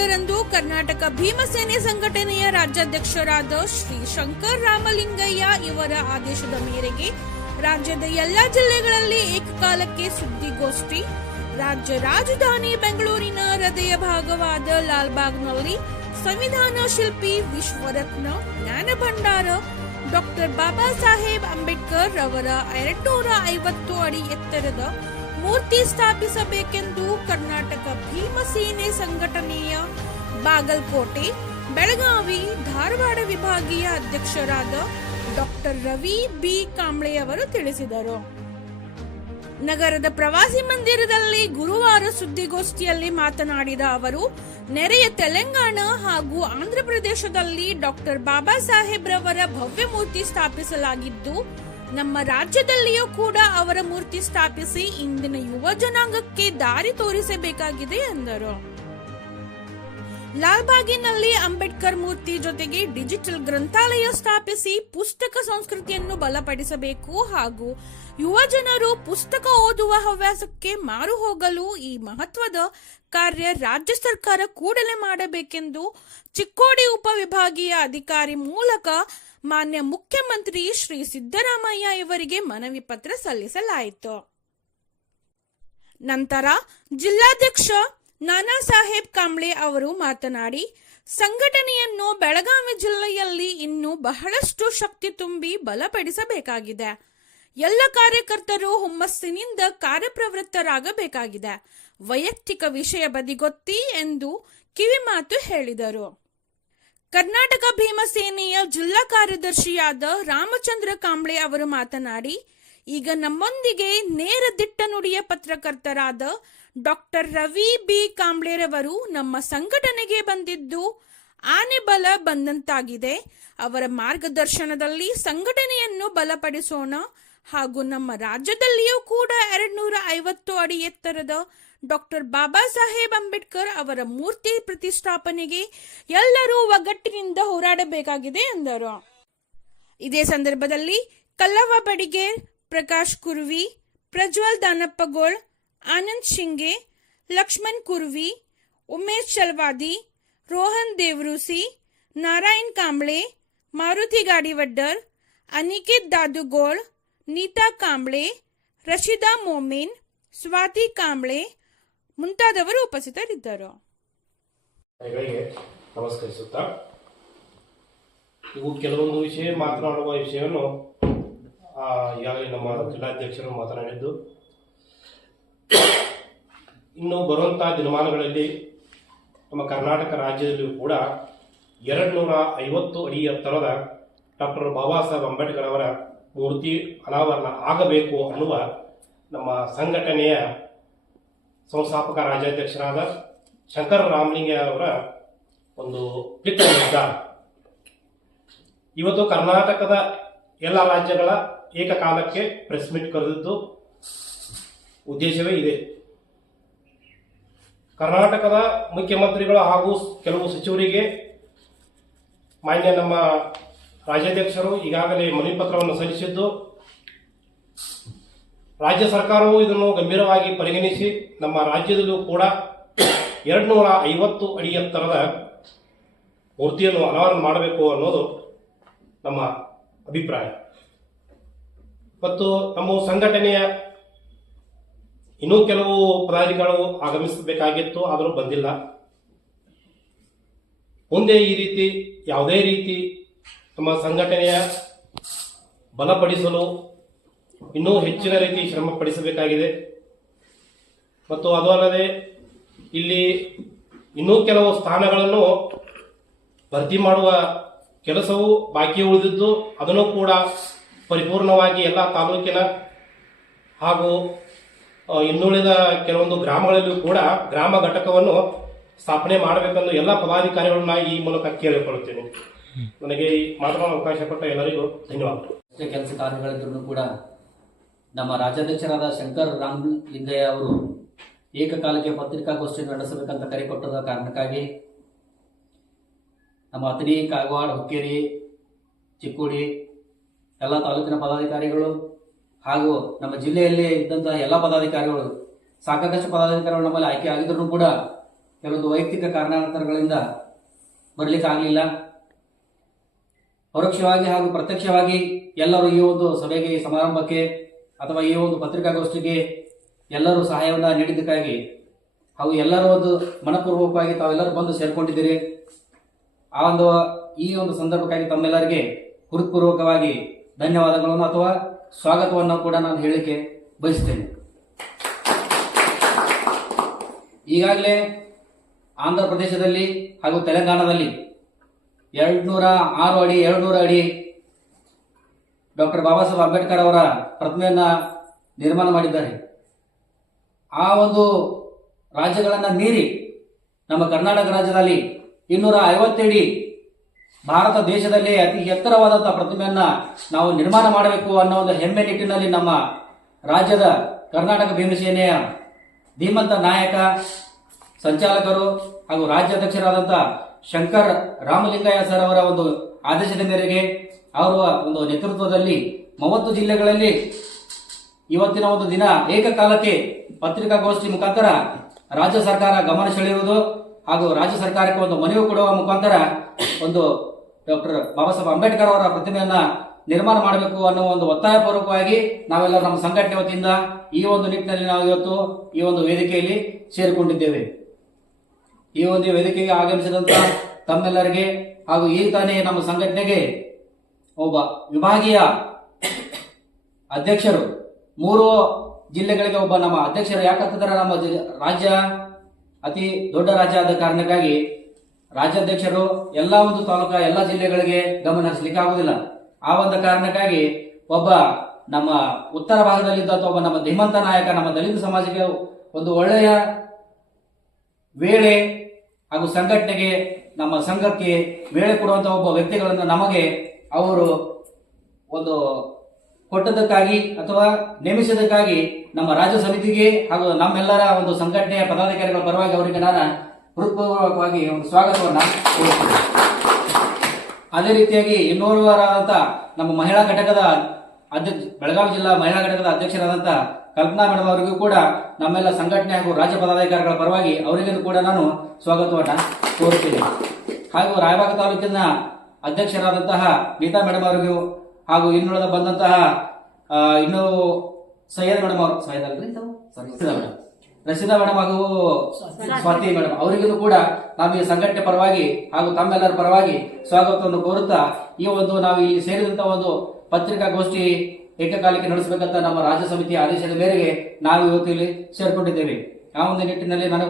ಇಪ್ಪತ್ಮೂರರಂದು ಕರ್ನಾಟಕ ಭೀಮಸೇನೆ ಸಂಘಟನೆಯ ರಾಜ್ಯಾಧ್ಯಕ್ಷರಾದ ಶ್ರೀ ಶಂಕರ್ ರಾಮಲಿಂಗಯ್ಯ ಇವರ ಆದೇಶದ ಮೇರೆಗೆ ರಾಜ್ಯದ ಎಲ್ಲಾ ಜಿಲ್ಲೆಗಳಲ್ಲಿ ಏಕಕಾಲಕ್ಕೆ ಸುದ್ದಿಗೋಷ್ಠಿ, ರಾಜ್ಯ ರಾಜಧಾನಿ ಬೆಂಗಳೂರಿನ ಹೃದಯ ಭಾಗವಾದ ಲಾಲ್ಬಾಗ್ನಲ್ಲಿ ಸಂವಿಧಾನ ಶಿಲ್ಪಿ ವಿಶ್ವರತ್ನ, ಜ್ಞಾನ ಭಂಡಾರ, ಡಾಕ್ಟರ್ ಬಾಬಾ ಸಾಹೇಬ್ ಅಂಬೇಡ್ಕರ್ ಅವರ ಎರಡ್ನೂರ ಐವತ್ತು ಅಡಿ ಎತ್ತರದ ಮೂರ್ತಿ ಸ್ಥಾಪಿಸಬೇಕೆಂದು ಕರ್ನಾಟಕ ಭೀಮಸೇನೆ ಸಂಘಟನೆಯ ಬಾಗಲಕೋಟೆ, ಬೆಳಗಾವಿ ಧಾರವಾಡ ವಿಭಾಗೀಯ ಅಧ್ಯಕ್ಷರಾದ ಡಾಕ್ಟರ್ ರವಿ ಬಿ. ಕಾಂಬ್ಳೆ ಅವರು ತಿಳಿಸಿದರು. ನಗರದ ಪ್ರವಾಸಿ ಮಂದಿರದಲ್ಲಿ ಗುರುವಾರ ಸುದ್ದಿಗೋಷ್ಠಿಯಲ್ಲಿ ಮಾತನಾಡಿದ ಅವರು, ನೆರೆಯ ತೆಲಂಗಾಣ ಹಾಗೂ ಆಂಧ್ರಪ್ರದೇಶದಲ್ಲಿ ಡಾಕ್ಟರ್ ಬಾಬಾ ಸಾಹೇಬ್ರವರ ಭವ್ಯ ಮೂರ್ತಿ ಸ್ಥಾಪಿಸಲಾಗಿದ್ದು ನಮ್ಮ ರಾಜ್ಯದಲ್ಲಿಯೂ ಕೂಡ ಅವರ ಮೂರ್ತಿ ಸ್ಥಾಪಿಸಿ ಇಂದಿನ ಯುವ ಜನಾಂಗಕ್ಕೆ ದಾರಿ ತೋರಿಸಬೇಕಾಗಿದೆ ಎಂದರು. ಲಾಲ್ಬಾಗಿನಲ್ಲಿ ಅಂಬೇಡ್ಕರ್ ಮೂರ್ತಿ ಜೊತೆಗೆ ಡಿಜಿಟಲ್ ಗ್ರಂಥಾಲಯ ಸ್ಥಾಪಿಸಿ ಪುಸ್ತಕ ಸಂಸ್ಕೃತಿಯನ್ನು ಬಲಪಡಿಸಬೇಕು ಹಾಗೂ ಯುವ ಜನರು ಪುಸ್ತಕ ಓದುವ ಹವ್ಯಾಸಕ್ಕೆ ಮಾರು ಹೋಗಲು ಈ ಮಹತ್ವದ ಕಾರ್ಯ ರಾಜ್ಯ ಸರ್ಕಾರ ಕೂಡಲೇ ಮಾಡಬೇಕೆಂದು ಚಿಕ್ಕೋಡಿ ಉಪವಿಭಾಗೀಯ ಅಧಿಕಾರಿ ಮೂಲಕ ಮಾನ್ಯ ಮುಖ್ಯಮಂತ್ರಿ ಶ್ರೀ ಸಿದ್ದರಾಮಯ್ಯ ಇವರಿಗೆ ಮನವಿ ಪತ್ರ ಸಲ್ಲಿಸಲಾಯಿತು. ನಂತರ ಜಿಲ್ಲಾಧ್ಯಕ್ಷ ನಾನಾ ಸಾಹೇಬ್ ಕಾಂಬ್ಳೆ ಅವರು ಮಾತನಾಡಿ, ಸಂಘಟನೆಯನ್ನು ಬೆಳಗಾವಿ ಜಿಲ್ಲೆಯಲ್ಲಿ ಇನ್ನೂ ಬಹಳಷ್ಟು ಶಕ್ತಿ ತುಂಬಿ ಬಲಪಡಿಸಬೇಕಾಗಿದೆ. ಎಲ್ಲ ಕಾರ್ಯಕರ್ತರು ಹುಮ್ಮಸ್ಸಿನಿಂದ ಕಾರ್ಯಪ್ರವೃತ್ತರಾಗಬೇಕಾಗಿದೆ. ವೈಯಕ್ತಿಕ ವಿಷಯ ಬದಿಗೊತ್ತಿ ಎಂದು ಕಿವಿಮಾತು ಹೇಳಿದರು. ಕರ್ನಾಟಕ ಭೀಮಸೇನೆಯ ಜಿಲ್ಲಾ ಕಾರ್ಯದರ್ಶಿಯಾದ ರಾಮಚಂದ್ರ ಕಾಂಬ್ಳೆ ಅವರು ಮಾತನಾಡಿ, ಈಗ ನಮ್ಮೊಂದಿಗೆ ನೇರ ದಿಟ್ಟ ನುಡಿಯ ಪತ್ರಕರ್ತರಾದ ಡಾಕ್ಟರ್ ರವಿ ಬಿ ಕಾಂಬ್ಳೆರವರು ನಮ್ಮ ಸಂಘಟನೆಗೆ ಬಂದಿದ್ದು, ಆನೆ ಬಲ ಬಂದಂತಾಗಿದೆ. ಅವರ ಮಾರ್ಗದರ್ಶನದಲ್ಲಿ ಸಂಘಟನೆಯನ್ನು ಬಲಪಡಿಸೋಣ ಹಾಗೂ ನಮ್ಮ ರಾಜ್ಯದಲ್ಲಿಯೂ ಕೂಡ ಎರಡ್ನೂರ ಐವತ್ತು ಅಡಿ ಎತ್ತರದ ಡಾಕ್ಟರ್ ಬಾಬಾ ಸಾಹೇಬ್ ಅಂಬೇಡ್ಕರ್ ಅವರ ಮೂರ್ತಿ ಪ್ರತಿಷ್ಠಾಪನೆಗೆ ಎಲ್ಲರೂ ಒಗ್ಗಟ್ಟಿನಿಂದ ಹೋರಾಡಬೇಕಾಗಿದೆ ಎಂದರು. ಇದೇ ಸಂದರ್ಭದಲ್ಲಿ ಕಲ್ಲವ ಬಡಿಗೇರ್ ಪ್ರಕಾಶ್ ಕುರ್ವಿ, ಪ್ರಜ್ವಲ್ ದಾನಪ್ಪಗೋಳ್ ಆನಂದ್ ಶಿಂಗೆ, ಲಕ್ಷ್ಮಣ್ ಕುರ್ವಿ, ಉಮೇಶ್ ಚಲ್ವಾದಿ, ರೋಹನ್ ದೇವ್ರೂಸಿ, ನಾರಾಯಣ್ ಕಾಂಬ್ಳೆ, ಮಾರುತಿ ಗಾಡಿವಡ್ಡರ್, ಅನಿಕೇತ್ ದಾದುಗೋಳ್, ನೀತಾ ಕಾಂಬ್ಳೆ, ರಶಿದಾ ಮೋಮಿನ್ ಸ್ವಾತಿ ಕಾಂಬ್ಳೆ ಮುಂತಾದವರು ಉಪಸ್ಥಿತರಿದ್ದರು. ನಮಸ್ಕರಿಸುತ್ತಾ, ಇವು ಕೆಲವೊಂದು ವಿಷಯ, ಮಾತನಾಡುವ ವಿಷಯವನ್ನು ಈಗಾಗಲೇ ನಮ್ಮ ಜಿಲ್ಲಾಧ್ಯಕ್ಷರು ಮಾತನಾಡಿದ್ದು. ಇನ್ನು ಬರುವಂತಹ ದಿನಮಾನಗಳಲ್ಲಿ ನಮ್ಮ ಕರ್ನಾಟಕ ರಾಜ್ಯದಲ್ಲಿಯೂ ಕೂಡ ಎರಡು ನೂರ ಐವತ್ತು ಅಡಿ ಎತ್ತರದ ಡಾಕ್ಟರ್ ಬಾಬಾ ಸಾಹೇಬ್ ಅಂಬೇಡ್ಕರ್ ಅವರ ಮೂರ್ತಿ ಅನಾವರಣ ಆಗಬೇಕು ಅನ್ನುವ ನಮ್ಮ ಸಂಘಟನೆಯ ಸಂಸ್ಥಾಪಕ ರಾಜ್ಯಾಧ್ಯಕ್ಷರಾದ ಶಂಕರ ರಾಮಲಿಂಗ ಅವರ ಒಂದು ನಿರ್ಧಾರ ಇವತ್ತು ಕರ್ನಾಟಕದ ಎಲ್ಲ ರಾಜ್ಯಗಳ ಏಕಕಾಲಕ್ಕೆ ಪ್ರೆಸ್ ಮೀಟ್ ಕರೆದಿದ್ದು ಉದ್ದೇಶವೇ ಇದೆ. ಕರ್ನಾಟಕದ ಮುಖ್ಯಮಂತ್ರಿಗಳು ಹಾಗೂ ಕೆಲವು ಸಚಿವರಿಗೆ ಮಾನ್ಯ ನಮ್ಮ ರಾಜ್ಯಾಧ್ಯಕ್ಷರು ಈಗಾಗಲೇ ಮನವಿ ಪತ್ರವನ್ನು ಸಲ್ಲಿಸಿದ್ದು ರಾಜ್ಯ ಸರ್ಕಾರವು ಇದನ್ನು ಗಂಭೀರವಾಗಿ ಪರಿಗಣಿಸಿ ನಮ್ಮ ರಾಜ್ಯದಲ್ಲೂ ಕೂಡ ಎರಡು ನೂರ ಐವತ್ತು ಅಡಿ ಎತ್ತರದ ಮೂರ್ತಿಯನ್ನು ಅನಾವರಣ ಮಾಡಬೇಕು ಅನ್ನೋದು ನಮ್ಮ ಅಭಿಪ್ರಾಯ. ಮತ್ತು ನಮ್ಮ ಸಂಘಟನೆಯ ಇನ್ನೂ ಕೆಲವು ಪದಾಧಿಕಾರಿಗಳು ಆಗಮಿಸಬೇಕಾಗಿತ್ತು, ಆದರೂ ಬಂದಿಲ್ಲ. ಮುಂದೆ ಈ ರೀತಿ ಯಾವುದೇ ರೀತಿ ನಮ್ಮ ಸಂಘಟನೆಯ ಬಲಪಡಿಸಲು ಇನ್ನೂ ಹೆಚ್ಚಿನ ರೀತಿ ಶ್ರಮ ಪಡಿಸಬೇಕಾಗಿದೆ. ಮತ್ತು ಅದು ಅಲ್ಲದೆ ಇಲ್ಲಿ ಇನ್ನೂ ಕೆಲವು ಸ್ಥಾನಗಳನ್ನು ಭರ್ತಿ ಮಾಡುವ ಕೆಲಸವು ಬಾಕಿ ಉಳಿದಿದ್ದು ಅದನ್ನು ಕೂಡ ಪರಿಪೂರ್ಣವಾಗಿ ಎಲ್ಲ ತಾಲೂಕಿನ ಹಾಗೂ ಇನ್ನುಳಿದ ಕೆಲವೊಂದು ಗ್ರಾಮಗಳಲ್ಲೂ ಕೂಡ ಗ್ರಾಮ ಘಟಕವನ್ನು ಸ್ಥಾಪನೆ ಮಾಡಬೇಕೆಂದು ಎಲ್ಲ ಪದಾಧಿಕಾರಿಗಳನ್ನ ಈ ಮೂಲಕ ಕೇಳಿಕೊಳ್ಳುತ್ತೇನೆ. ನನಗೆ ಈ ಮಾತನಾಡಲು ಅವಕಾಶ ಕೊಟ್ಟ ಎಲ್ಲರಿಗೂ ಧನ್ಯವಾದಗಳು. ಕೆಲಸ ಕಾರ್ಯಗಳಿದ್ರೂ ಕೂಡ ನಮ್ಮ ರಾಜ್ಯಾಧ್ಯಕ್ಷರಾದ ಶಂಕರ್ ರಾಮ್ ಲಿಂಗಯ್ಯ ಅವರು ಏಕಕಾಲಕ್ಕೆ ಪತ್ರಿಕಾಗೋಷ್ಠಿ ನಡೆಸಬೇಕಂತ ಕರೆ ಕೊಟ್ಟದ ಕಾರಣಕ್ಕಾಗಿ ನಮ್ಮ ಅತನಿ ಕಾಗವಾಡ, ಹುಕ್ಕೇರಿ, ಚಿಕ್ಕೋಡಿ, ಎಲ್ಲ ತಾಲೂಕಿನ ಪದಾಧಿಕಾರಿಗಳು ಹಾಗೂ ನಮ್ಮ ಜಿಲ್ಲೆಯಲ್ಲಿ ಇದ್ದಂತಹ ಎಲ್ಲ ಪದಾಧಿಕಾರಿಗಳು, ಸಾಕಷ್ಟು ಪದಾಧಿಕಾರಿಗಳು ನಮ್ಮಲ್ಲಿ ಆಯ್ಕೆ ಆಗಿದ್ರು ಕೂಡ ಕೆಲವೊಂದು ವೈಯಕ್ತಿಕ ಕಾರಣಾಂತರಗಳಿಂದ ಬರಲಿಕ್ಕೆ ಆಗಲಿಲ್ಲ ಪರೋಕ್ಷವಾಗಿ ಹಾಗೂ ಪ್ರತ್ಯಕ್ಷವಾಗಿ ಎಲ್ಲರೂ ಈ ಒಂದು ಸಭೆಗೆ ಸಮಾರಂಭಕ್ಕೆ ಅಥವಾ ಈ ಒಂದು ಪತ್ರಿಕಾಗೋಷ್ಠಿಗೆ ಎಲ್ಲರೂ ಸಹಾಯವನ್ನು ನೀಡಿದ್ದಕ್ಕಾಗಿ ಹಾಗೂ ಎಲ್ಲರೂ ಒಂದು ಮನಪೂರ್ವಕವಾಗಿ ತಾವೆಲ್ಲರೂ ಬಂದು ಸೇರಿಕೊಂಡಿದ್ದೀರಿ. ಆ ಒಂದು, ಈ ಒಂದು ಸಂದರ್ಭಕ್ಕಾಗಿ ತಮ್ಮೆಲ್ಲರಿಗೆ ಹೃತ್ಪೂರ್ವಕವಾಗಿ ಧನ್ಯವಾದಗಳನ್ನು ಅಥವಾ ಸ್ವಾಗತವನ್ನು ಕೂಡ ನಾನು ಹೇಳಿಕೆ ಬಯಸ್ತೇನೆ ಈಗಾಗಲೇ ಆಂಧ್ರ ಪ್ರದೇಶದಲ್ಲಿ ಹಾಗೂ ತೆಲಂಗಾಣದಲ್ಲಿ ಎರಡ್ನೂರ ಆರು ಅಡಿ, ಎರಡ್ನೂರ ಅಡಿ ಡಾಕ್ಟರ್ ಬಾಬಾ ಸಾಹೇಬ್ ಅಂಬೇಡ್ಕರ್ ಅವರ ಪ್ರತಿಮೆಯನ್ನ ನಿರ್ಮಾಣ ಮಾಡಿದ್ದಾರೆ. ಆ ಒಂದು ರಾಜ್ಯಗಳನ್ನ ಮೀರಿ ನಮ್ಮ ಕರ್ನಾಟಕ ರಾಜ್ಯದಲ್ಲಿ ಇನ್ನೂರ ಐವತ್ತಡಿ ಭಾರತ ದೇಶದಲ್ಲಿ ಅತಿ ಎತ್ತರವಾದಂತಹ ಪ್ರತಿಮೆಯನ್ನ ನಾವು ನಿರ್ಮಾಣ ಮಾಡಬೇಕು ಅನ್ನೋ ಒಂದು ಹೆಮ್ಮೆ ನಿಟ್ಟಿನಲ್ಲಿ ನಮ್ಮ ರಾಜ್ಯದ ಕರ್ನಾಟಕ ಭೀಮಸೇನೆಯ ಧೀಮಂತ ನಾಯಕ, ಸಂಚಾಲಕರು ಹಾಗೂ ರಾಜ್ಯಾಧ್ಯಕ್ಷರಾದಂತಹ ಶಂಕರ್ ರಾಮಲಿಂಗಯ್ಯ ಸರ್ ಅವರ ಒಂದು ಆದೇಶದ ಮೇರೆಗೆ ಅವರ ಒಂದು ನೇತೃತ್ವದಲ್ಲಿ ಮೂವತ್ತು ಜಿಲ್ಲೆಗಳಲ್ಲಿ ಇವತ್ತಿನ ಒಂದು ದಿನ ಏಕಕಾಲಕ್ಕೆ ಪತ್ರಿಕಾಗೋಷ್ಠಿ ಮುಖಾಂತರ ರಾಜ್ಯ ಸರ್ಕಾರ ಗಮನ ಸೆಳೆಯುವುದು ಹಾಗೂ ರಾಜ್ಯ ಸರ್ಕಾರಕ್ಕೆ ಒಂದು ಮನವಿ ಕೊಡುವ ಮುಖಾಂತರ ಒಂದು ಡಾಕ್ಟರ್ ಬಾಬಾ ಸಾಹೇಬ್ ಅಂಬೇಡ್ಕರ್ ಅವರ ಪ್ರತಿಮೆಯನ್ನ ನಿರ್ಮಾಣ ಮಾಡಬೇಕು ಅನ್ನೋ ಒಂದು ಒತ್ತಾಯ ಪೂರ್ವಕವಾಗಿ ನಾವೆಲ್ಲ ನಮ್ಮ ಸಂಘಟನೆ ವತಿಯಿಂದ ಈ ಒಂದು ನಿಟ್ಟಿನಲ್ಲಿ ನಾವು ಇವತ್ತು ಈ ಒಂದು ವೇದಿಕೆಯಲ್ಲಿ ಸೇರಿಕೊಂಡಿದ್ದೇವೆ. ಈ ಒಂದು ವೇದಿಕೆಗೆ ಆಗಮಿಸಿದಂತ ತಮ್ಮೆಲ್ಲರಿಗೆ ಹಾಗೂ ಈ ತಾನೇ ನಮ್ಮ ಸಂಘಟನೆಗೆ ಒಬ್ಬ ವಿಭಾಗೀಯ ಅಧ್ಯಕ್ಷರು. ಮೂರು ಜಿಲ್ಲೆಗಳಿಗೆ ಒಬ್ಬ ನಮ್ಮ ಅಧ್ಯಕ್ಷರು. ಯಾಕಂತಂದ್ರೆ ನಮ್ಮ ರಾಜ್ಯ ಅತಿ ದೊಡ್ಡ ರಾಜ್ಯ ಆದ ಕಾರಣಕ್ಕಾಗಿ ರಾಜ್ಯಾಧ್ಯಕ್ಷರು ಎಲ್ಲ ಒಂದು ತಾಲೂಕ, ಎಲ್ಲ ಜಿಲ್ಲೆಗಳಿಗೆ ಗಮನ ಹರಿಸಲಿಕ್ಕೆ ಆಗುದಿಲ್ಲ. ಆ ಒಂದು ಕಾರಣಕ್ಕಾಗಿ ಒಬ್ಬ ನಮ್ಮ ಉತ್ತರ ಭಾಗದಲ್ಲಿದ್ದ ಒಬ್ಬ ನಮ್ಮ ಧೀಮಂತ ನಾಯಕ ನಮ್ಮ ದಲಿತ ಸಮಾಜಕ್ಕೆ ಒಂದು ಒಳ್ಳೆಯ ವೇಳೆ ಹಾಗೂ ಸಂಘಟನೆಗೆ, ನಮ್ಮ ಸಂಘಕ್ಕೆ ವೇಳೆ ಕೊಡುವಂತಹ ಒಬ್ಬ ವ್ಯಕ್ತಿಗಳನ್ನು ನಮಗೆ ಅವರು ಒಂದು ಕೊಟ್ಟದಕ್ಕಾಗಿ ಅಥವಾ ನೇಮಿಸಿದ್ದಕ್ಕಾಗಿ ನಮ್ಮ ರಾಜ್ಯ ಸಮಿತಿಗೆ ಹಾಗೂ ನಮ್ಮೆಲ್ಲರ ಒಂದು ಸಂಘಟನೆಯ ಪದಾಧಿಕಾರಿಗಳ ಪರವಾಗಿ ಅವರಿಗೆ ನಾನು ಹೃತ್ಪೂರ್ವಕವಾಗಿ ಒಂದು ಸ್ವಾಗತವನ್ನು ಕೋರುತ್ತೇನೆ. ಅದೇ ರೀತಿಯಾಗಿ ಇನ್ನೋರ್ವರಾದಂಥ ನಮ್ಮ ಮಹಿಳಾ ಘಟಕದ ಅಧ್ಯಕ್ಷ, ಬೆಳಗಾವಿ ಜಿಲ್ಲಾ ಮಹಿಳಾ ಘಟಕದ ಅಧ್ಯಕ್ಷರಾದಂಥ ಕಲ್ಪನಾ ಮೇಡಮ್ ಅವರಿಗೂ ಕೂಡ ನಮ್ಮೆಲ್ಲ ಸಂಘಟನೆ ಹಾಗೂ ರಾಜ್ಯ ಪದಾಧಿಕಾರಿಗಳ ಪರವಾಗಿ ಅವರಿಗೂ ಕೂಡ ನಾನು ಸ್ವಾಗತವನ್ನು ಕೋರುತ್ತೇನೆ. ಹಾಗೂ ರಾಯಬಾಗ ತಾಲೂಕಿನ ಅಧ್ಯಕ್ಷರಾದಂತಹ ಗೀತಾ ಮೇಡಮ್ ಅವರಿಗೂ ಹಾಗೂ ಇನ್ನುಳಿದ ಬಂದಂತಹ ಇನ್ನು ಸೈಯದ್ ಮೇಡಮ್ ಅವರು ಸೈಯದ್ ಅಲ್ರಿ ಮೇಡಮ್ ರಶೀದಾ ಮೇಡಮ್ ಹಾಗೂ ಸ್ವಾತಿ ಮೇಡಮ್ ಅವರಿಗೂ ಕೂಡ ನಾವು ಈ ಸಂಘಟನೆ ಪರವಾಗಿ ಹಾಗೂ ತಮ್ಮೆಲ್ಲರ ಪರವಾಗಿ ಸ್ವಾಗತವನ್ನು ಕೋರುತ್ತಾ, ಈ ಒಂದು ನಾವು ಇಲ್ಲಿ ಸೇರಿದಂತಹ ಒಂದು ಪತ್ರಿಕಾಗೋಷ್ಠಿ ಏಕಕಾಲಕ್ಕೆ ನಡೆಸಬೇಕಂತ ನಮ್ಮ ರಾಜ್ಯ ಸಮಿತಿಯ ಆದೇಶದ ಮೇರೆಗೆ ನಾವು ಇವತ್ತು ಇಲ್ಲಿ ಸೇರ್ಕೊಂಡಿದ್ದೇವೆ. ಆ ಒಂದು ನಿಟ್ಟಿನಲ್ಲಿ ನಾನು